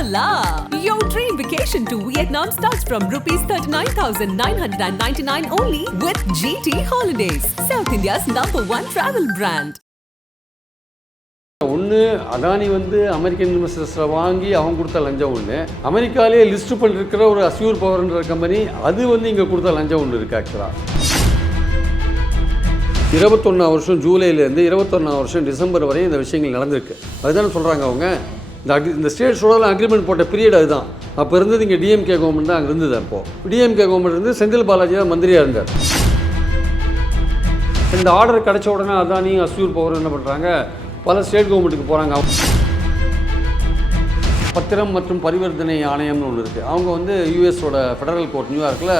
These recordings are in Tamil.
Hola! Your dream vacation to Vietnam starts from rupees 39,999 only with GT Holidays, South India's #1 travel brand. ஒன்று அதானி வந்து அமெரிக்கன் இன்வெஸ்டர்ஸை வாங்கி அவங்க கொடுத்த லஞ்சம் ஒன்று, அமெரிக்காலேயே லிஸ்ட் பண்ணிருக்கிற ஒரு அஸ்யூர் பவர்ன்ற கம்பெனி அது வந்து இங்கே கொடுத்த லஞ்சம் ஒன்று இருக்குது. ஆக்சுவலாக 21 வருஷம் ஜூலைலேருந்து 21 வருஷம் டிசம்பர் வரை இந்த விஷயங்கள் நடந்திருக்கு. அதுதானே சொல்கிறாங்க அவங்க. இந்த ஸ்டேட்ஸோட அக்ரிமெண்ட் போட்ட பீரியட் அதுதான். அப்போ இருந்தது இங்கே டிஎம்கே கவர்மெண்ட் தான் அங்கே இருந்தது. அப்போது டிஎம்கே கவர்மெண்ட் இருந்து செந்தில் பாலாஜி தான் மந்திரியாக இருந்தார். இந்த ஆர்டர் கிடச்ச உடனே அதானி அஸ்யூர் பவர் என்ன பண்ணுறாங்க, பல ஸ்டேட் கவர்மெண்ட்டுக்கு போகிறாங்க. பத்திரம் மற்றும் பரிவர்த்தனை ஆணையம்னு ஒன்று இருக்குது. அவங்க வந்து யூஎஸோட ஃபெடரல் கோர்ட் நியூயார்க்கில்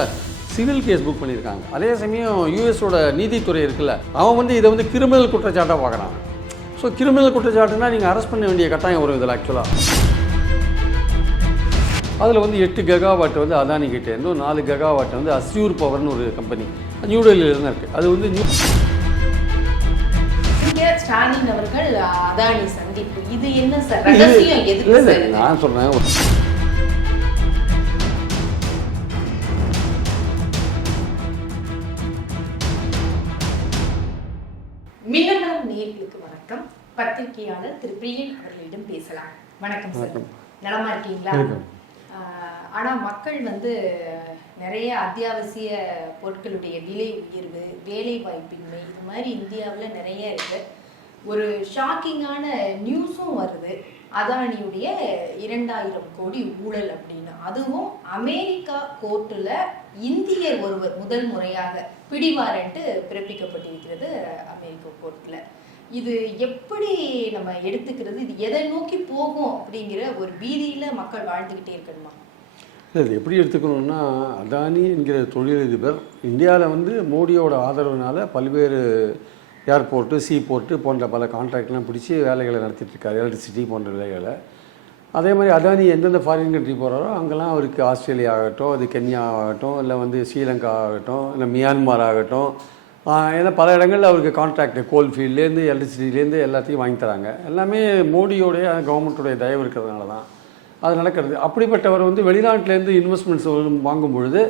சிவில் கேஸ் புக் பண்ணியிருக்காங்க. அதே சமயம் யூஎஸோட நீதித்துறை இருக்குல்ல, அவன் வந்து இதை வந்து கிரிமினல் குற்றச்சாட்டாக பார்க்குறான். ஸோ கிரிமினல் குற்றச்சாட்டுனா நீங்கள் அரெஸ்ட் பண்ண வேண்டிய கட்டாயம் வரும் இதில். ஆக்சுவலாக அதில் வந்து 8 கெகாவாட் வந்து அதானி கிட்டே இருந்தும் 4 கெகாவாட் வந்து அஸ்யூர் பவர்னு ஒரு கம்பெனி நியூ டெல்லியில் தான் இருக்குது. அது வந்து ஸ்டாலின் அவர்கள் அதானி சந்திப்பு இது என்ன சார் ரகசியம்? எதுக்கு நான் சொன்னேன், மின்னணு நேயர்களுக்கு வணக்கம். பத்திரிகையாளர் திரு பிரியன் அவர்களிடம் பேசலாம். வணக்கம் சார், நலமா இருக்கீங்களா? ஆனால் மக்கள் வந்து நிறைய அத்தியாவசிய பொருட்களுடைய விலை உயர்வு, வேலை வாய்ப்பின்மை, இது மாதிரி இந்தியாவில் நிறைய இருக்கு. ஒரு ஷாக்கிங்கான நியூஸும் வருது, அதானியுடைய 2000 கோடி ஊழல் அப்படின்னு. அதுவும் அமெரிக்கா கோர்ட்டில் இந்தியர் ஒருவர் முதல் முறையாக பிடிவாரண்ட்டு பிறப்பிக்கப்பட்டிருக்கிறது அமெரிக்கா கோர்ட்டில். இது எப்படி நம்ம எடுத்துக்கிறது? இது எதை நோக்கி போகும் அப்படிங்கிற ஒரு பீதியில் மக்கள் வாழ்ந்துக்கிட்டே இருக்கணுமா? இல்லை, இது எப்படி எடுத்துக்கணும்னா, அதானி என்கிற தொழிலதிபர் இந்தியாவில் வந்து மோடியோட ஆதரவுனால பல்வேறு ஏர்போர்ட்டு, சீ போர்ட்டு போன்ற பல கான்ட்ராக்ட்லாம் பிடிச்சி வேலைகளை நடத்திட்டுருக்காரு, எலக்ட்ரிசிட்டி போன்ற வேலைகளை. அதே மாதிரி அதானி எந்தெந்த ஃபாரின் கண்ட்ரி போகிறாரோ அங்கெல்லாம் அவருக்கு ஆஸ்திரேலியா ஆகட்டும், அது கென்யா ஆகட்டும், இல்லை வந்து ஸ்ரீலங்கா ஆகட்டும், இல்லை மியான்மார் ஆகட்டும், ஏன்னா பல இடங்களில் அவருக்கு கான்ட்ராக்டு கோல்ஃபீல்ட்லேருந்து எலக்ட்ரிசிட்டிலேருந்து எல்லாத்தையும் வாங்கி தராங்க. எல்லாமே மோடியோடைய கவர்மெண்ட்டோடைய தயவு இருக்கிறதுனால தான் அது நடக்கிறது. அப்படிப்பட்டவர் வந்து வெளிநாட்டிலேருந்து இன்வெஸ்ட்மெண்ட்ஸ் வாங்கும் பொழுது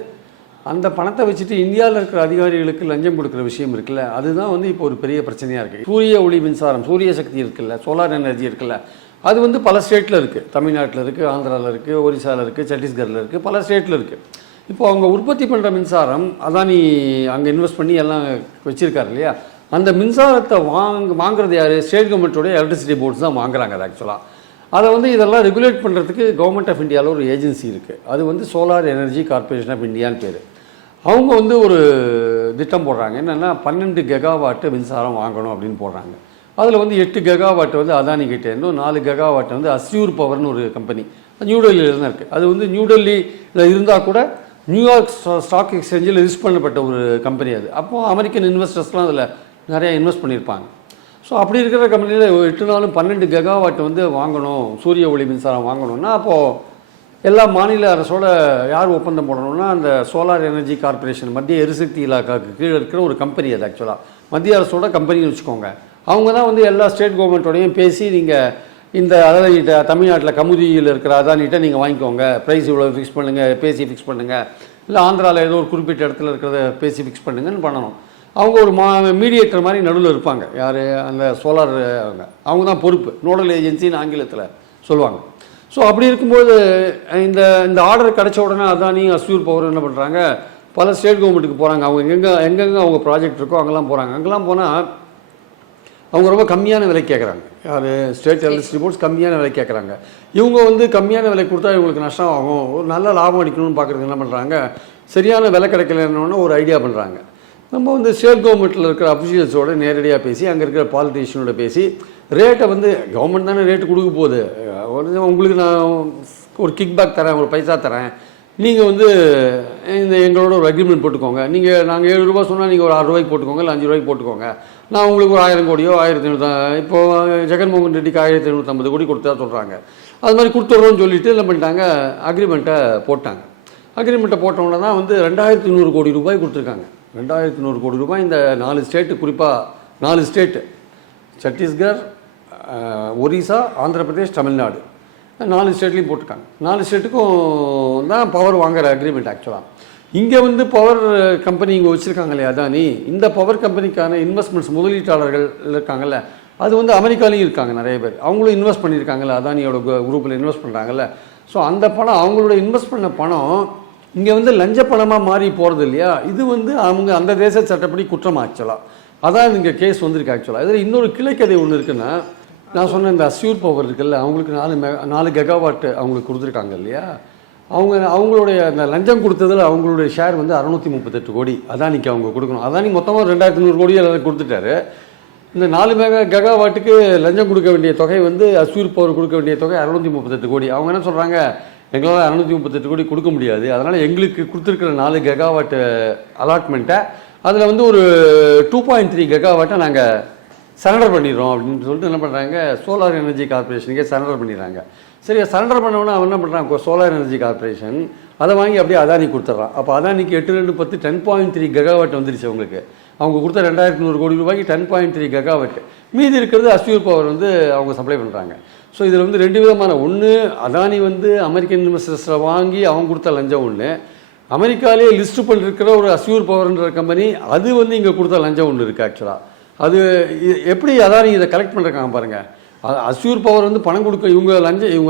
அந்த பணத்தை வச்சுட்டு இந்தியாவில் இருக்கிற அதிகாரிகளுக்கு லஞ்சம் கொடுக்குற விஷயம் இருக்குல்ல, அதுதான் வந்து இப்போ ஒரு பெரிய பிரச்சனையாக இருக்குது. சூரிய ஒளி மின்சாரம், சூரிய சக்தி இருக்குல்ல, சோலார் எனர்ஜி இருக்குல்ல, அது வந்து பல ஸ்டேட்டில் இருக்குது. தமிழ்நாட்டில் இருக்குது, ஆந்திராவில் இருக்குது, ஒரிசாவில் இருக்குது, சத்தீஸ்கரில் இருக்குது, பல ஸ்டேட்டில் இருக்குது. இப்போ அவங்க உற்பத்தி பண்ணுற மின்சாரம் அதானி அங்கே இன்வெஸ்ட் பண்ணி எல்லாம் வச்சுருக்காரு இல்லையா, அந்த மின்சாரத்தை வாங்குறது யார்? ஸ்டேட் கவர்மெண்ட்டோடைய எலக்ட்ரிசிட்டி போர்ட்ஸ் தான் வாங்குறாங்க. அது ஆக்சுவலாக அதை வந்து இதெல்லாம் ரெகுலேட் பண்ணுறதுக்கு கவர்மெண்ட் ஆஃப் இந்தியாவில் ஒரு ஏஜென்சி இருக்குது. அது வந்து சோலார் எனர்ஜி கார்பரேஷன் ஆஃப் இந்தியான்னு பேர். அவங்க வந்து ஒரு திட்டம் போடுறாங்க, என்னென்னா 12 கெகாவாட்டு மின்சாரம் வாங்கணும் அப்படின்னு போடுறாங்க. அதில் வந்து 8 கெகாவாட் வந்து அதானி கிட்டே இருந்தும் 4 கெகாவாட் வந்து அஸ்யூர் பவர்னு ஒரு கம்பெனி நியூ டெல்லியில் தான் இருக்குது. அது வந்து நியூ டெல்லியில் இருந்தால் கூட நியூயார்க் ஸ்டாக் எக்ஸ்சேஞ்சில் லிஸ்ட் பண்ணப்பட்ட ஒரு கம்பெனி அது. அப்போது அமெரிக்கன் இன்வெஸ்டர்ஸ்லாம் அதில் நிறையா இன்வெஸ்ட் பண்ணியிருப்பாங்க. ஸோ அப்படி இருக்கிற கம்பெனியில் 8 நாளும் 12 கெகாவாட் வந்து வாங்கணும், சூரிய ஒளி மின்சாரம் வாங்கணும்னா அப்போது எல்லா மாநில அரசோட யார் ஒப்பந்தம் போடணும்னா அந்த சோலார் எனர்ஜி கார்பரேஷன், மத்திய எரிசக்தி இலாக்காவுக்கு கீழே இருக்கிற ஒரு கம்பெனி அது. ஆக்சுவலாக மத்திய அரசோட கம்பெனின்னு வச்சுக்கோங்க. அவங்க தான் வந்து எல்லா ஸ்டேட் கவர்மெண்ட்டோடையும் பேசி நீங்கள் இந்த அதானிகிட்ட தமிழ்நாட்டில் கமுதியில் இருக்கிற அதானிகிட்ட நீங்கள் வாங்கிக்கோங்க, ப்ரைஸ் இவ்வளோ ஃபிக்ஸ் பண்ணுங்கள், பேசி ஃபிக்ஸ் பண்ணுங்கள், இல்லை ஆந்திராவில் ஏதோ ஒரு குறிப்பிட்ட இடத்துல இருக்கிறத பேசி ஃபிக்ஸ் பண்ணுங்கன்னு பண்ணணும். அவங்க ஒரு மீடியேட்டர் மாதிரி நடுவில் இருப்பாங்க. யார்? அந்த சோலார் அவங்க தான் பொறுப்பு, நோடல் ஏஜென்சின்னு ஆங்கிலத்தில் சொல்லுவாங்க. ஸோ அப்படி இருக்கும்போது இந்த ஆர்டர் கிடச்ச உடனே அதானி அஸ்யூர் பவர் என்ன பண்ணுறாங்க, பல ஸ்டேட் கவர்மெண்ட்டுக்கு போகிறாங்க. அவங்க எங்கெங்கே அவங்க ப்ராஜெக்ட் இருக்கோ அங்கெல்லாம் போகிறாங்க. அங்கெல்லாம் போனால் அவங்க ரொம்ப கம்மியான விலை கேட்குறாங்க. யார்? ஸ்டேட் எலக்ட்ரிசிட்டி போர்ட்ஸ் கம்மியான விலை கேட்குறாங்க. இவங்க வந்து கம்மியான விலை கொடுத்தா இவங்களுக்கு நஷ்டம் ஆகும், ஒரு நல்ல லாபம் அடிக்கணும்னு பார்க்குறது என்ன பண்ணுறாங்க, சரியான விலை கிடைக்கலன்னு ஒரு ஐடியா பண்ணுறாங்க. நம்ம வந்து ஸ்டேட் கவர்மெண்ட்டில் இருக்கிற அஃபிஷியல்ஸோட நேரடியாக பேசி, அங்கே இருக்கிற பாலிட்டிஷியனோட பேசி ரேட்டை வந்து கவர்மெண்ட் தானே ரேட்டு கொடுக்க போகுது, உங்களுக்கு நான் ஒரு கிக் பேக் தரேன், ஒரு பைசா தரேன், நீங்கள் வந்து எங்களோட ஒரு அக்ரிமெண்ட் போட்டுக்கோங்க, நாங்கள் 7 ரூபா சொன்னால் நீங்கள் ஒரு 6 ரூபாய்க்கு போட்டுக்கோங்க, இல்லை 5 ரூபாய்க்கு போட்டுக்கோங்க, நான் உங்களுக்கு ஒரு 1000 கோடியோ 1500 இப்போது ஜெகன்மோகன் ரெட்டிக்கு 1550 கோடி கொடுத்தா சொல்கிறாங்க. அது மாதிரி கொடுத்துட்றோன்னு சொல்லிட்டு என்ன பண்ணிட்டாங்க, அக்ரிமெண்ட்டை போட்டாங்க. அக்ரிமெண்ட்டை போட்டவொன்னே தான் வந்து 2100 கோடி ரூபாய் கொடுத்துருக்காங்க. 2100 கோடி ரூபாய் இந்த 4 ஸ்டேட்டு, குறிப்பாக 4 ஸ்டேட்டு, சத்தீஸ்கர், ஒரிசா, ஆந்திர பிரதேஷ், தமிழ்நாடு, 4 ஸ்டேட்லேயும் போட்டிருக்காங்க. 4 ஸ்டேட்டுக்கும் தான் பவர் வாங்குற அக்ரிமெண்ட். ஆக்சுவலாக இங்கே வந்து பவர் கம்பெனி இங்கே வச்சுருக்காங்க இல்லையா அதானி, இந்த பவர் கம்பெனிக்கான இன்வெஸ்ட்மெண்ட்ஸ் முதலீட்டாளர்கள் இருக்காங்கல்ல, அது வந்து அமெரிக்காலையும் இருக்காங்க நிறைய பேர். அவங்களும் இன்வெஸ்ட் பண்ணியிருக்காங்கல்ல, அதானியோட குரூப்பில் இன்வெஸ்ட் பண்ணுறாங்கல்ல. ஸோ அந்த பணம், அவங்களோட இன்வெஸ்ட் பண்ண பணம் இங்கே வந்து லஞ்ச பணமாக மாறி போகிறது இல்லையா, இது வந்து அவங்க அந்த தேச சட்டப்படி குற்றம். ஆக்சுவலாக அதான் இங்கே கேஸ் வந்திருக்கு. ஆக்சுவலாக இதில் இன்னொரு கிளைக்கதை ஒன்று இருக்குன்னா, நான் சொன்ன இந்த அஸ்யூர் பவர் இருக்குல்ல, அவங்களுக்கு 4 கெகாவாட் அவங்களுக்கு கொடுத்துருக்காங்க இல்லையா, அவங்களுடைய அந்த லஞ்சம் கொடுத்ததில் அவங்களுடைய ஷேர் வந்து 638 கோடி அதானிக்கு அவங்க கொடுக்கணும். அதானி மொத்தமாக 2300 கோடி எல்லாரும் கொடுத்துட்டாரு. இந்த 4 கெகாவாட்டுக்கு லஞ்சம் கொடுக்க வேண்டிய தொகை வந்து அஸ்யூர் பவர் கொடுக்க வேண்டிய தொகை 638 கோடி. அவங்க என்ன சொல்கிறாங்க, எங்களால் 638 கோடி கொடுக்க முடியாது, அதனால் எங்களுக்கு கொடுத்துருக்கிற 4 கெகாவாட் அலாட்மெண்ட்டை அதில் வந்து ஒரு 2.3 கெகாவாட்டை நாங்கள் சரண்டர் பண்ணிடுறோம் அப்படின்னு சொல்லிட்டு என்ன பண்ணுறாங்க, சோலார் எனர்ஜி கார்பரேஷனுக்கே சரண்டர் பண்ணிடுறாங்க. சரி, சரண்டர் பண்ணோன்னா அவன் என்ன பண்ணுறாங்க, சோலார் எனர்ஜி கார்பரேஷன் அதை வாங்கி அப்படியே அதானி கொடுத்துட்றான். அப்போ அதானிக்கு 8×2 = 10.3 கெகாவாட் வந்துருச்சு அவங்களுக்கு. அவங்க கொடுத்த 2100 கோடி ரூபாய்க்கு 10.3 கெகாவாட். மீதி இருக்கிறது அஸ்யூர் பவர் வந்து அவங்க சப்ளை பண்ணுறாங்க. ஸோ இதில் வந்து 2 விதமான, ஒன்று அதானி வந்து அமெரிக்கன் இன்வெஸ்டர்ஸை வாங்கி அவங்க கொடுத்த லஞ்சம் ஒன்று, அமெரிக்காலேயே லிஸ்ட் பண்ணிருக்கிற ஒரு அஸ்யூர் பவர்ன்ற கம்பெனி அது வந்து இங்கே கொடுத்த லஞ்சம் ஒன்று இருக்குது. ஆக்சுவலாக அது எப்படி அதானி இதை கலெக்ட் பண்ணுறாங்க பாருங்கள். அஸ்யூர் பவர் வந்து பணம் கொடுக்க இவங்க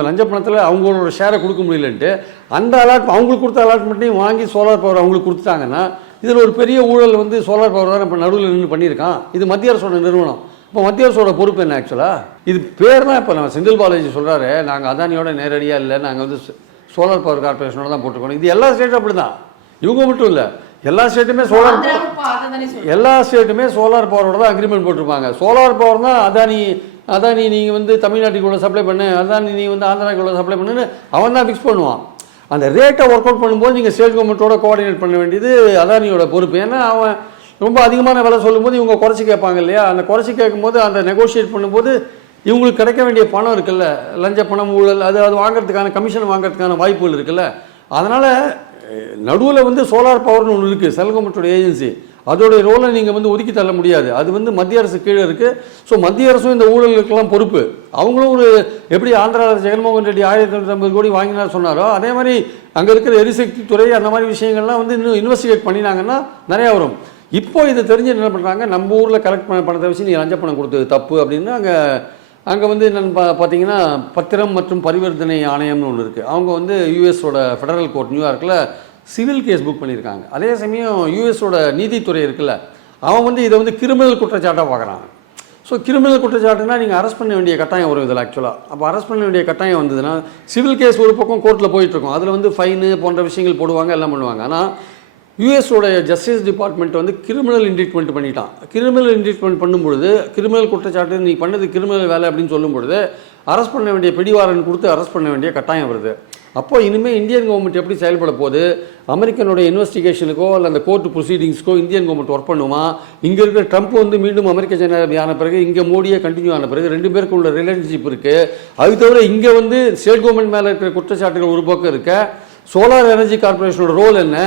லஞ்ச பணத்தில் அவங்களோட ஷேரை கொடுக்க முடியலன்ட்டு அந்த அவங்களுக்கு கொடுத்த அலாட்மெண்ட்டையும் வாங்கி சோலார் பவர் அவங்களுக்கு கொடுத்துட்டாங்கன்னா இதில் ஒரு பெரிய ஊழல் வந்து சோலார் பவர் தான் இப்போ நடுவில் நின்று பண்ணியிருக்கான். இது மத்திய அரசோட நிறுவனம். இப்போ மத்திய அரசோட பொறுப்பு என்ன ஆக்சுவலாக? இது பேர் தான் இப்போ நம்ம செந்தில் பாலாஜி சொல்கிறாரு, நாங்கள் அதானியோட நேரடியாக இல்லை, நாங்கள் வந்து சோலார் பவர் கார்பரேஷனோட தான் போட்டுக்கணும். இது எல்லா ஸ்டேட்டும் அப்படி தான், இவங்க மட்டும் இல்லை, எல்லா ஸ்டேட்டுமே சோலார் பவரோட தான் அக்ரிமெண்ட் போட்டிருப்பாங்க. சோலார் பவர் தான் அதானி நீங்கள் வந்து தமிழ்நாட்டுக்குள்ள சப்ளை பண்ணு, அதானி நீ வந்து ஆந்திராக்குள்ள சப்ளை பண்ணுன்னு அவன் தான் ஃபிக்ஸ் பண்ணுவான். அந்த ரேட்டை ஒர்க் அவுட் பண்ணும்போது நீங்கள் ஸ்டேட் கவர்மெண்ட்டோட கோஆர்டினேட் பண்ண வேண்டியது அதானியோட பொறுப்பு. ஏன்னா அவன் ரொம்ப அதிகமான விலை சொல்லும்போது இவங்க குறைச்சி கேட்பாங்க இல்லையா, அந்த குறைச்சி கேட்கும்போது அந்த நெகோஷியேட் பண்ணும்போது இவங்களுக்கு கிடைக்க வேண்டிய பணம் இருக்குல்ல, லஞ்ச பணம் ஊழல் அது வாங்குறதுக்கான கமிஷன் வாங்குறதுக்கான வாய்ப்புகள் இருக்குல்ல. அதனால் நடுவில் வந்து சோலார் பவர்னு ஒன்று இருக்குது, சென்ட்ரல் கவர்மெண்ட்டோட ஏஜென்சி, அதோடைய ரோலை நீங்கள் வந்து ஒதுக்கி தள்ள முடியாது. அது வந்து மத்திய அரசு கீழே இருக்குது. ஸோ மத்திய அரசும் இந்த ஊழலுக்கெல்லாம் பொறுப்பு. அவங்களும் ஒரு எப்படி ஆந்திரா ஜெகன்மோகன் ரெட்டி 1950 கோடி வாங்கினார் சொன்னாரோ, அதே மாதிரி அங்கே இருக்கிற எரிசக்தி துறை அந்த மாதிரி விஷயங்கள்லாம் வந்து இன்னும் இன்வெஸ்டிகேட் பண்ணினாங்கன்னா நிறையா வரும். இப்போ இதை தெரிஞ்சு என்ன பண்ணுறாங்க, நம்ம ஊரில் கலெக்ட் பண்ண பணத்தை வச்சு நீ லஞ்ச பணம் கொடுத்தது தப்பு அப்படின்னு அங்கே வந்து என்னென்னு பார்த்தீங்கன்னா பத்திரம் மற்றும் பரிவர்த்தனை ஆணையம்னு ஒன்று இருக்குது. அவங்க வந்து யூஎஸோட ஃபெடரல் கோர்ட் நியூயார்க்கில் சிவில் கேஸ் புக் பண்ணியிருக்காங்க. அதே சமயம் யூஎஸோட நீதித்துறை இருக்குல்ல, அவன் வந்து இதை வந்து கிரிமினல் குற்றச்சாட்டாக பார்க்குறாங்க. ஸோ கிரிமினல் குற்றச்சாட்டுனா நீங்கள் அரெஸ்ட் பண்ண வேண்டிய கட்டாயம் வரும் இதில். ஆக்சுவலாக அப்போ அரெஸ்ட் பண்ண வேண்டிய கட்டாயம் வந்ததுன்னா சிவில் கேஸ் ஒரு பக்கம் கோர்ட்டில் போயிட்டுருக்கும், அதில் வந்து ஃபைனு போன்ற விஷயங்கள் போடுவாங்க, எல்லாம் பண்ணுவாங்க. ஆனால் யூஎஸோட ஜஸ்டிஸ் டிபார்ட்மெண்ட் வந்து கிரிமினல் இன்ட்ரீட்மெண்ட் பண்ணிட்டான். கிரிமினல் இன்ட்ரீட்மெண்ட் பண்ணும்பொழுது நீ குற்றச்சாட்டு நீ பண்ணது கிரிமினல் வேலை அப்படின்னு சொல்லும்பொழுது அரெஸ்ட் பண்ண வேண்டிய பிடிவாரன் கொடுத்து அரெஸ்ட் பண்ண வேண்டிய கட்டாயம் வருது. அப்போ இனிமேல் இந்தியன் கவர்மெண்ட் எப்படி செயல்பட போகுது, அமெரிக்கனோட இன்வெஸ்டிகேஷனுக்கோ இல்லை அந்த கோர்ட் ப்ரொசீடிங்ஸ்க்கோ இந்தியன் கவர்மெண்ட் ஒர்க் பண்ணுமா? இங்கே இருக்கிற ட்ரம்ப் வந்து மீண்டும் அமெரிக்க ஜனாதிபதி ஆன பிறகு இங்கே மோடியே கண்டினியூ ஆன பிறகு 2 பேருக்கு உள்ள ரிலேஷன்ஷிப் இருக்குது. அது தவிர இங்கே வந்து ஸ்டேட் கவர்மெண்ட் மேலே இருக்கிற குற்றச்சாட்டுகள் ஒரு பக்கம் இருக்க, சோலார் எனர்ஜி கார்பரேஷனோட ரோல் என்ன,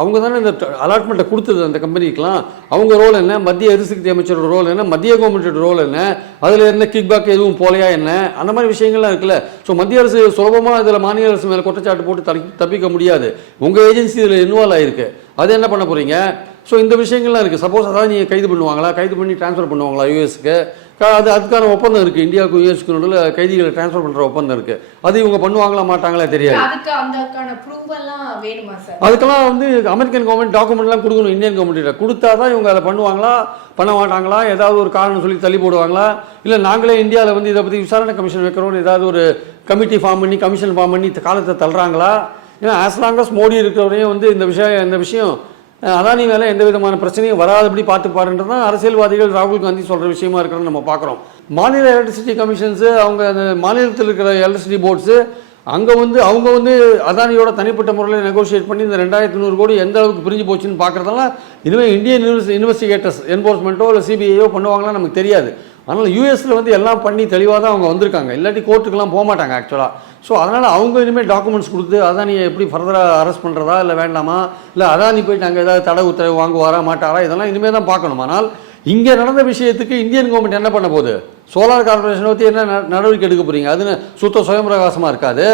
அவங்க தானே இந்த அலாட்மெண்ட்டை கொடுத்தது அந்த கம்பெனிக்கெலாம், அவங்க ரோல் என்ன, மத்திய எரிசக்தி அமைச்சரோட ரோல் என்ன, மத்திய கவர்மெண்ட்டோட ரோல் என்ன, அதில் என்ன கிக் பேக் எதுவும் போலையா என்ன, அந்த மாதிரி விஷயங்கள்லாம் இருக்குல்ல. ஸோ மத்திய அரசு சுலபமாக இதில் மாநில அரசு மேலே குற்றச்சாட்டு போட்டு தப்பிக்க முடியாது. உங்கள் ஏஜென்சி இதில் இன்வால்வ் ஆகிருக்கு, அது என்ன பண்ண போகிறீங்க? ஸோ இந்த விஷயங்கள்லாம் இருக்குது. சப்போஸ் அதாவது நீங்கள் கைது பண்ணுவாங்களா, கைது பண்ணி ட்ரான்ஸ்ஃபர் பண்ணுவாங்களா யூஎஸ்க்கு? அதுக்கான ஒப்பந்தம் இருக்குது, இந்தியாவுக்கு யூஎஸ்க்கு நடுவில் கைதிகளை ட்ரான்ஸ்ஃபர் பண்ணுற ஒப்பந்தம் இருக்குது. அது இவங்க பண்ணுவாங்களா மாட்டாங்களா தெரியாது. அதுக்கெல்லாம் வந்து அமெரிக்கன் கவர்மெண்ட் டாக்குமெண்ட்லாம் கொடுக்கணும் இந்தியன் கவர்மெண்ட்டில். கொடுத்தா தான் இவங்க அதை பண்ணுவாங்களா பண்ண மாட்டாங்களா, ஏதாவது ஒரு காரணம் சொல்லி தள்ளி போடுவாங்களா, இல்லை நாங்களே இந்தியாவில் வந்து இதை பற்றி விசாரணை கமிஷன் வைக்கிறோன்னு ஏதாவது ஒரு கமிட்டி ஃபார்ம் பண்ணி கமிஷன் ஃபார்ம் பண்ணி காலத்தை தள்ளுறாங்களா? ஏன்னா ஆஸ் லாங் அஸ் மோடி இருக்கிறவரையும் வந்து இந்த விஷயம் அதானி மேலே எந்த விதமான பிரச்சனையும் வராதபடி பார்த்துப்பாருன்றது தான் அரசியல்வாதிகள் ராகுல் காந்தி சொல்கிற விஷயமா இருக்கிறன்னு நம்ம பார்க்குறோம். மாநில எலக்ட்ரிசிட்டி கமிஷன்ஸு, அவங்க அந்த மாநிலத்தில் இருக்கிற எலக்ட்ரிசிட்டி போர்ட்ஸு அங்கே வந்து அவங்க வந்து அதானியோட தனிப்பட்ட முறையில் நெகோஷியேட் பண்ணி இந்த 2300 கோடி எந்த அளவுக்கு பிரிஞ்சு போச்சுன்னு பார்க்குறதெல்லாம் இனிமேல் இந்தியன் இன்வெஸ்டிகேட்டர்ஸ் என்போர்ஸ்மெண்ட்டோ இல்லை சிபிஐயோ பண்ணுவாங்களா நமக்கு தெரியாது. அதனால் யூஎஸில் வந்து எல்லாம் பண்ணி தெளிவாக தான் அவங்க வந்திருக்காங்க, இல்லாட்டி கோர்ட்டுக்கெல்லாம் போக மாட்டாங்க ஆக்சுவலாக. ஸோ அதனால் அவங்க இனிமேல் டாக்குமெண்ட்ஸ் கொடுத்து அதானியை எப்படி ஃபர்தராக அரெஸ்ட் பண்ணுறதா இல்லை வேண்டாமா, இல்லை அதானி போயிட்டு அங்கே ஏதாவது தடை உத்தரவு வாங்குவாரா மாட்டாரா, இதெல்லாம் இனிமேல் தான் பார்க்கணும். ஆனால் இங்கே நடந்த விஷயத்துக்கு இந்தியன் கவர்மெண்ட் என்ன பண்ண போகுது? சோலார் கார்பரேஷனை பற்றி என்ன நடவடிக்கை எடுக்க போகிறீங்க? அது சுத்த சுயம் பிரகாசமாக இருக்காது.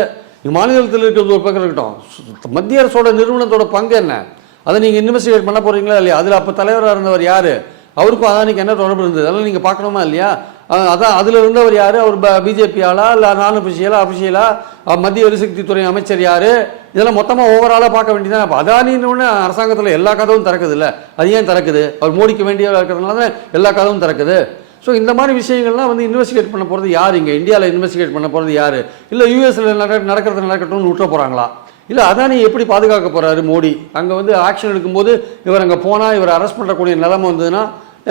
மாநிலத்தில் இருக்கிறது ஒரு பக்கம் இருக்கட்டும், மத்திய அரசோட நிறுவனத்தோட பங்கு என்ன, அதை நீங்கள் இன்வெஸ்டிகேட் பண்ண போகிறீங்களா இல்லையா? அதில் அப்போ தலைவராக இருந்தவர் யார்? அவருக்கும் அதானிக்கு என்ன தொடர்பு இருந்தது? அதெல்லாம் நீங்கள் பார்க்கணுமா இல்லையா? அதான் அதில் இருந்தவர் யார்? அவர் பிஜேபி ஆளா இல்லை நான் அபிஷியலா மத்திய எரிசக்தித்துறை அமைச்சர் யார்? இதெல்லாம் மொத்தமாக ஓவராலாக பார்க்க வேண்டியதான். அப்போ அதானின்னு அரசாங்கத்தில் எல்லா கதவும் திறக்குது இல்லை? அது ஏன் திறக்குது? அவர் மோடிக்கு வேண்டிய இருக்கிறதுனால தான் எல்லா கதவும் திறக்குது. ஸோ இந்த மாதிரி விஷயங்கள்லாம் வந்து இன்வெஸ்டிகேட் பண்ண போகிறது யார்? இங்கே இந்தியாவில் இன்வெஸ்டிகேட் பண்ண போகிறது யார்? இல்லை யூஎஸில் நடக்கட்டும்னு விட்டுற போகிறாங்களா? இல்லை அதானி எப்படி பாதுகாக்க போகிறாரு மோடி? அங்கே வந்து ஆக்ஷன் எடுக்கும்போது இவர் அங்கே போனால் இவர் அரெஸ்ட் பண்ணக்கூடிய நிலைமை வந்ததுன்னா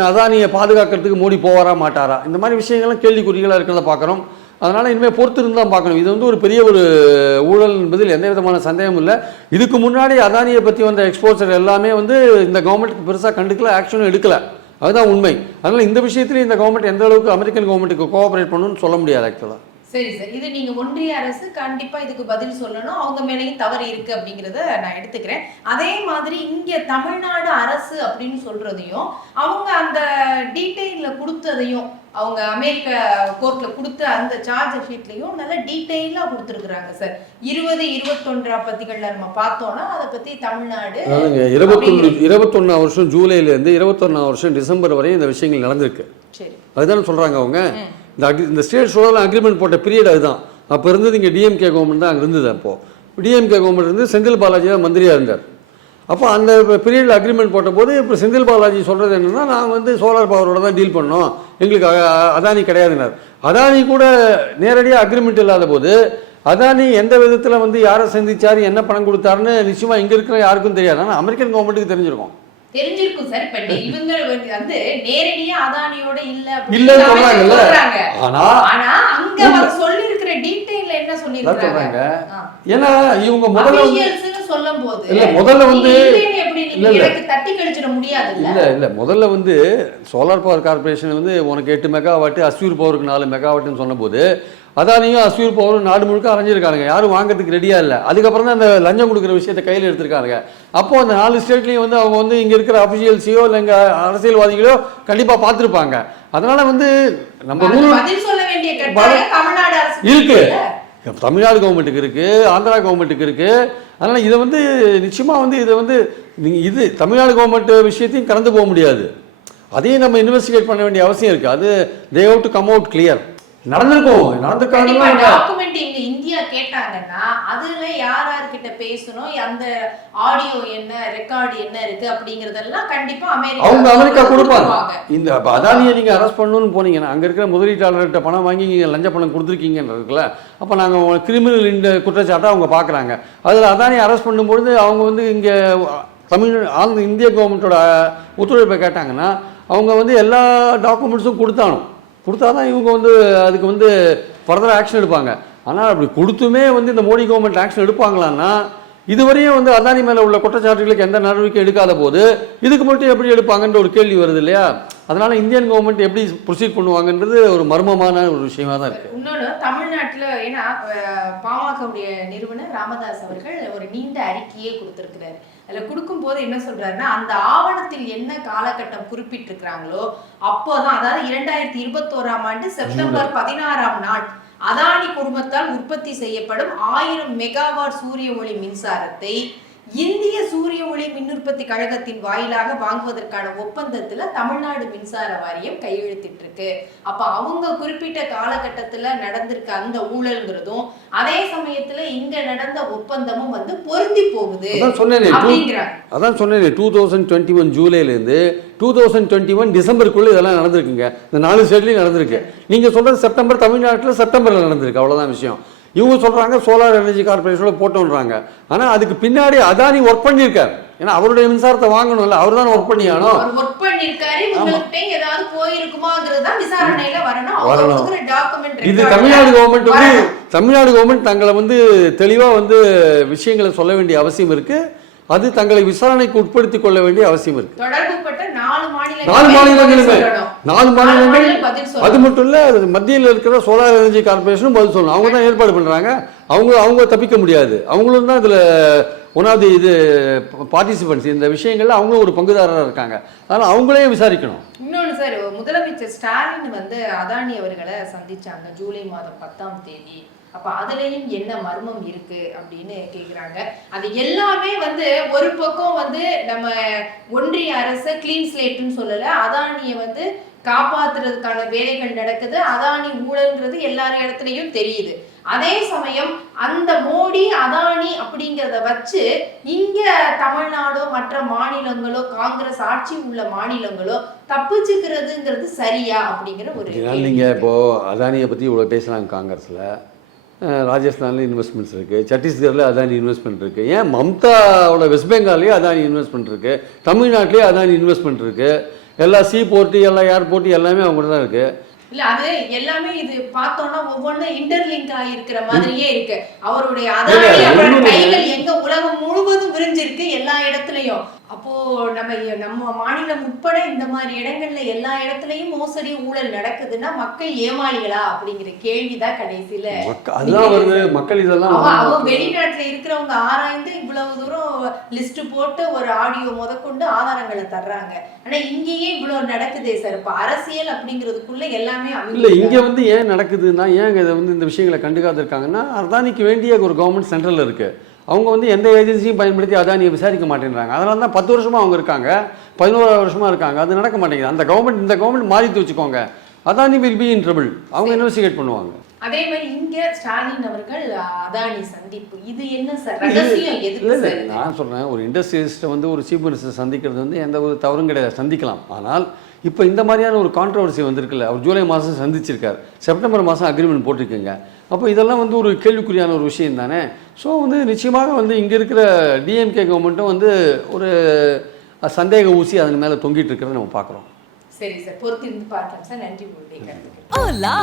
அதானியை பாதுகாக்கிறதுக்கு மோடி போவாரா மாட்டாரா? இந்த மாதிரி விஷயங்கள்லாம் கேள்விக்குறிகளாக இருக்கிறத பார்க்குறோம். அதனால் இனிமேல் பொறுத்து இருந்து தான் பார்க்கணும். இது வந்து ஒரு பெரிய ஒரு ஊழல் என்பதில் எந்த விதமான சந்தேகமும் இல்லை. இதுக்கு முன்னாடி அதானியை பற்றி வந்த எக்ஸ்போசர் எல்லாமே வந்து இந்த கவர்மெண்ட்டுக்கு பெருசாக கண்டுக்கல, ஆக்ஷனும் எடுக்கலை. அதுதான் உண்மை. அதனால் இந்த விஷயத்துலேயும் இந்த கவர்மெண்ட் எந்த அளவுக்கு அமெரிக்கன் கவர்மெண்ட்டுக்கு கோஆப்ரேட் பண்ணணும்னு சொல்ல முடியாது ஆக்சுவலாக. சரி சார், இது நீங்க ஒன்றிய அரசு கண்டிப்பா இதுக்கு பதில் சொல்லணும், அவங்க மேலேயும் தவறு இருக்கு அப்படிங்கிறத நான் எடுத்துக்கிறேன். அதே மாதிரி இங்க தமிழ்நாடு அரசு அப்படின்னு சொல்றதையும் அவங்க அந்த டீட்டெயில கொடுத்ததையும் அவங்க அமெரிக்க கோர்ட்ல கொடுத்த அந்த சார்ஜ் ஷீட்லயும் நல்ல டீட்டெயிலா கொடுத்துருக்குறாங்க சார். 20-21 பத்திகள்ல நம்ம பார்த்தோம்னா அதை பத்தி தமிழ்நாடு 21 வருஷம் ஜூலைலேருந்து 21 வருஷம் டிசம்பர் வரை இந்த விஷயங்கள் நடந்திருக்கு. சரி, அதுதானே சொல்றாங்க அவங்க. இந்த ஸ்டேட் சோழலாம் அக்ரிமெண்ட் போட்ட பீரியட் அதுதான். அப்போ இருந்தது இங்கே டிஎம்கே கவர்மெண்ட் தான் அங்கே இருந்தது. அப்போது டிஎம்கே கவர்மெண்ட் இருந்து செந்தில் பாலாஜி தான் மந்திரியாக இருந்தார். அப்போ அந்த பீரியடில் அக்ரிமெண்ட் போட்டபோது இப்போ செந்தில் பாலாஜி சொல்கிறது என்னென்னா, நாங்கள் வந்து சோலார் பவரோட தான் டீல் பண்ணோம், எங்களுக்கு அதானி கிடையாதுனார். அதானி கூட நேரடியாக அக்ரிமெண்ட் இல்லாத போது அதானி எந்த விதத்தில் வந்து யாரை சந்திச்சார், என்ன பணம் கொடுத்தாருன்னு நிச்சயமாக இங்கே இருக்கிற யாருக்கும் தெரியாது. ஆனால் அமெரிக்கன் கவர்மெண்ட்டுக்கு தெரிஞ்சிருக்கும். தெரிஞ்சிருக்கும் சார். இப்ப இவங்க வந்து நேரடியா அதானியோட இல்ல சொல்றாங்க. ஆனா அங்க அவங்க சொல்லி இருக்கிற டீடைல்ல என்ன சொல்லிருக்காங்க? ஏன்னா இவங்க முதல்ல சொல்லும்போது இல்ல முதல்ல வந்து எனக்கு தட்டி கழிச்சிட முடியாது. இல்ல முதல்ல வந்து சோலார் பவர் கார்பரேஷன் வந்து உனக்கு 8 மெகாவாட், அஸ்யூர் பவருக்கு 4 மெகாவாட்னு சொன்னபோது அதானியும் அஸ்யூர் பவரும் நாடு முழுக்க அரைஞ்சிருக்காங்க. யாரும் வாங்கிறதுக்கு ரெடியா இல்லை. அதுக்கப்புறம் தான் அந்த லஞ்சம் கொடுக்குற விஷயத்தை கையில் எடுத்திருக்காங்க. அப்போ அந்த 4 ஸ்டேட்லையும் வந்து அவங்க வந்து இங்கே இருக்கிற அபிஷியல்ஸையோ இல்லை இங்கே அரசியல்வாதிகளோ கண்டிப்பாக பார்த்துருப்பாங்க. அதனால வந்து நம்ம இருக்கு, தமிழ்நாடு கவர்மெண்ட்டுக்கு இருக்கு, ஆந்திரா கவர்மெண்ட்டுக்கு இருக்கு. அதனால இதை வந்து நிச்சயமா வந்து இதை வந்து இது தமிழ்நாடு கவர்மெண்ட் விஷயத்தையும் கடந்து போக முடியாது. அதையும் நம்ம இன்வெஸ்டிகேட் பண்ண வேண்டிய அவசியம் இருக்கு. அது they have to come out clear. Document India கேட்டாங்கன்னா அதுல யார்கிட்ட பேசணும், அந்த ஆடியோ என்ன, ரெக்கார்டு என்ன இருக்கு அப்படிங்கறதெல்லாம் கண்டிப்பா அமெரிக்கா கொடுப்பாங்க. இந்த அதானியை நீங்க அரெஸ்ட் பண்ணணும்னு போனீங்கன்னா அங்க இருக்கிற முதலீட்டாளர்கிட்ட பணம் வாங்கி நீங்க லஞ்ச பணம் கொடுத்துருக்கீங்கன்றதுல அப்ப நாங்க கிரிமினல் இந்த குற்றச்சாட்டை அவங்க பாக்குறாங்க. அதுல அதானியை அரெஸ்ட் பண்ணும்பொழுது அவங்க வந்து இங்க இந்திய கவர்மெண்டோட ஒத்துழைப்பை கேட்டாங்கன்னா அவங்க வந்து எல்லா டாக்குமெண்ட்ஸும் கொடுத்தாதான் இவங்க வந்து அதுக்கு வந்து ஃபர்தர் ஆக்ஷன் எடுப்பாங்க. ஆனால் அப்படி கொடுத்துமே வந்து இந்த மோடி கவர்மெண்ட் ஆக்ஷன் எடுப்பாங்களான்னா இதுவரையும் வந்து அதானி மேலே உள்ள குற்றச்சாட்டுகளுக்கு எந்த நடவடிக்கை எடுக்காத போது இதுக்கு மட்டும் எப்படி எடுப்பாங்கன்ற ஒரு கேள்வி வருது இல்லையா? அதனால இந்தியன் கவர்மெண்ட் எப்படி ப்ரொசீட் பண்ணுவாங்கன்றது ஒரு மர்மமான ஒரு விஷயமா தான் இருக்கு. இன்னொன்று தமிழ்நாட்டில் ஏன்னா பாமகவுடைய நிறுவனர் ராமதாஸ் அவர்கள் ஒரு நீண்ட அறிக்கையே கொடுத்திருக்கிறார். அதில் கொடுக்கும்போது என்ன சொல்றாருன்னா, அந்த ஆவணத்தில் என்ன காலகட்டம் குறிப்பிட்டிருக்கிறாங்களோ அப்போதான், அதாவது 2021ஆம் ஆண்டு செப்டம்பர் 16ஆம் நாள் அதானி குடும்பத்தால் உற்பத்தி செய்யப்படும் 1000 மெகாவாட் சூரிய ஒளி மின்சாரத்தை இந்திய சூரிய ஒளி மின் உற்பத்தி கழகத்தின் வாயிலாக வாங்குவதற்கான ஒப்பந்தத்துல தமிழ்நாடு மின்சார வாரியம் கையெழுத்திட்டு இருக்கு. அப்ப அவங்க குறிப்பிட்ட காலகட்டத்துல நடந்திருக்க அந்த ஊழல்ங்கிறதும் அதே சமயத்துல இங்க நடந்த ஒப்பந்தமும் வந்து பொருந்தி போகுது. அதான் சொன்னேன் 2021 ஜூலைல இருந்து 2021 டிசம்பருக்குள்ள இதெல்லாம் நடந்திருக்குங்க. இந்த 4 ஸ்டேட்லயும் நடந்திருக்கு. நீங்க சொல்றது செப்டம்பர், தமிழ்நாட்டில் செப்டம்பர்ல நடந்திருக்கு, அவ்வளவுதான் விஷயம். இவங்க சொல்றாங்க சோலார் எனர்ஜி கார்பரேஷனோட போட்டோன்றாங்க. ஆனா அதுக்கு பின்னாடி அதானி ஒர்க் பண்ணியிருக்காரு. ஏன்னா அவருடைய மின்சாரத்தை வாங்கணும்ல, அவர் தான் ஒர்க் பண்ணியானோ. இது தமிழ்நாடு கவர்மெண்ட் தங்களை வந்து தெளிவா வந்து விஷயங்களை சொல்ல வேண்டிய அவசியம் இருக்கு. அது தங்களை விசாரணைக்கு உட்படுத்திக் கொள்ள வேண்டிய அவசியம் இருக்கு. 4 மாநிலங்கள் அது மட்டும் இல்ல, மத்தியில் இருக்கிற சோலார் எனர்ஜி கார்பரேஷனும் பதில் சொல்லணும். அவங்க தான் ஏற்பாடு பண்றாங்க. அவங்க தப்பிக்க முடியாது. அவங்களும் தான் இதுல ஒன் ஆஃப் தி இது பார்ட்டிசிபென்ட்ஸ் இந்த விஷயங்கள்ல அவங்களும் ஒரு பங்குதாரராக இருக்காங்க. அதனால் அவங்களே விசாரிக்கணும். இன்னொன்று சார், முதலமைச்சர் ஸ்டாலின் வந்து அதானி அவர்களை சந்திச்சாங்க ஜூலை மாதம் 10ஆம் தேதி. அப்ப அதுலயும் என்ன மர்மம் இருக்கு அப்படின்னு கேக்குறாங்க. அது எல்லாமே வந்து ஒரு பக்கம் வந்து நம்ம ஒன்றிய அரசு கிளீன் ஸ்லேட்னு சொல்லல, அதானியை வந்து காப்பாத்துறதுக்கான வேலைகள் நடக்குது, அதானி ஊழல்ங்கிறது எல்லா இடத்துலயும் தெரியுது. அதே சமயம் அந்த மோடி அதானி அப்படிங்கிறத வச்சு இங்க தமிழ்நாடோ மற்ற மாநிலங்களோ காங்கிரஸ் ஆட்சி உள்ள மாநிலங்களோ தப்பிச்சுக்கிறதுங்கிறது சரியா அப்படிங்கிற ஒரு நீங்க இப்போ அதானியை பத்தி இவ்வளவு பேசுறாங்க. காங்கிரஸ்ல ராஜஸ்தான்ல இன்வெஸ்ட்மெண்ட்ஸ் இருக்குது, சத்தீஸ்கரில் அதானி இன்வெஸ்ட்மெண்ட் இருக்குது, ஏன் மம்தாவோட வெஸ்ட் பெங்கால்லேயே அதானி இன்வெஸ்ட்மெண்ட் இருக்குது, தமிழ்நாட்டிலேயே அதானி இன்வெஸ்ட்மெண்ட் இருக்குது, எல்லா சீ போர்ட்டு எல்லா ஏர்போர்ட்டு எல்லாமே அவங்க தான் இருக்குது. இல்ல அது எல்லாமே இது பார்த்தோம்னா ஒவ்வொன்றும் இன்டர்லிங்க் ஆகிருக்கிற மாதிரியே இருக்கு. அவருடைய அதானி அவரோட கைகள் எங்க உலகம் முழுவதும் விரிஞ்சிருக்கு எல்லா இடத்துலயும். அப்போ நம்ம மாநிலம் உட்பட இந்த மாதிரி இடங்கள்ல எல்லா இடத்துலயும் மோசடி ஊழல் நடக்குதுன்னா மக்கள் ஏமாளிகளா அப்படிங்கிற கேள்விதான் கடைசியில அதுதான் வருது. மக்கள் இதெல்லாம் அவங்க வெளிநாட்டுல இருக்கிறவங்க ஆராய்ந்து இவ்வளவு தூரம் லிஸ்ட் போட்டு ஒரு ஆடியோ முதற்கொண்டு ஆதாரங்களை தர்றாங்க. ஆனா இங்கேயே இவ்வளவு நடக்குதே சார். இப்ப அரசியல் அப்படிங்கிறதுக்குள்ள எல்லாமே இல்ல இங்க வந்து ஏன் நடக்குதுன்னா, ஏன் இதை வந்து இந்த விஷயங்களை கண்டுக்காது இருக்காங்கன்னா, அதானிக்கு வேண்டிய ஒரு கவர்மெண்ட் சென்ட்ரல் இருக்கு. அவங்க வந்து எந்த ஏஜென்சியும் பயன்படுத்தி அதானியை விசாரிக்க மாட்டேங்கிறாங்க. அதனால தான் 10 வருஷமா அவங்க இருக்காங்க, 11 வருஷமா இருக்காங்க. அது நடக்க மாட்டேங்குது. அந்த கவர்மெண்ட் இந்த கவர்மெண்ட் மாறித்து வச்சுக்கோங்க, Adani will be in trouble. அவங்க இன்வெஸ்டிகேட் பண்ணுவாங்க. அதே மாதிரி இங்க ஸ்டாலின் அவர்கள் அதானி சந்திப்பு, இது என்ன சார் ரகசியம்? எதுக்கு சார்? நான் சொல்றேன், ஒரு இண்டஸ்ட்ரியலிஸ்ட்டை வந்து ஒரு சீஃப் மினிஸ்டர் சந்திக்கிறது வந்து எந்த ஒரு தவறும் கிடையாது, சந்திக்கலாம். ஆனால் இப்போ இந்த மாதிரியான ஒரு கான்ட்ரவர்சி வந்திருக்குல்ல, அவர் ஜூலை மாதம் சந்திச்சிருக்கார், செப்டம்பர் மாதம் அக்ரிமெண்ட் போட்டிருக்குங்க. அப்போ இதெல்லாம் வந்து ஒரு கேள்விக்குறியான ஒரு விஷயம் தானே. ஸோ வந்து நிச்சயமாக வந்து இங்கே இருக்கிற டிஎம்கே கவர்மெண்ட்டும் வந்து ஒரு சந்தேக ஊசி அதன் மேலே தொங்கிட்டு இருக்கிறத நம்ம பார்க்குறோம். சரி சார், பொறுத்திருந்து பார்க்கலாம் சார். நன்றி. Hola!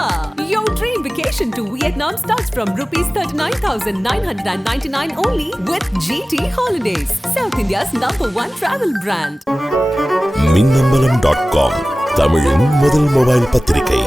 Your dream vacation to Vietnam starts from rupees 39,999 only with GT Holidays, South India's #1 travel brand. மின்னம்பலம்.com, தமிழின் முதல் மொபைல் பத்திரிகை.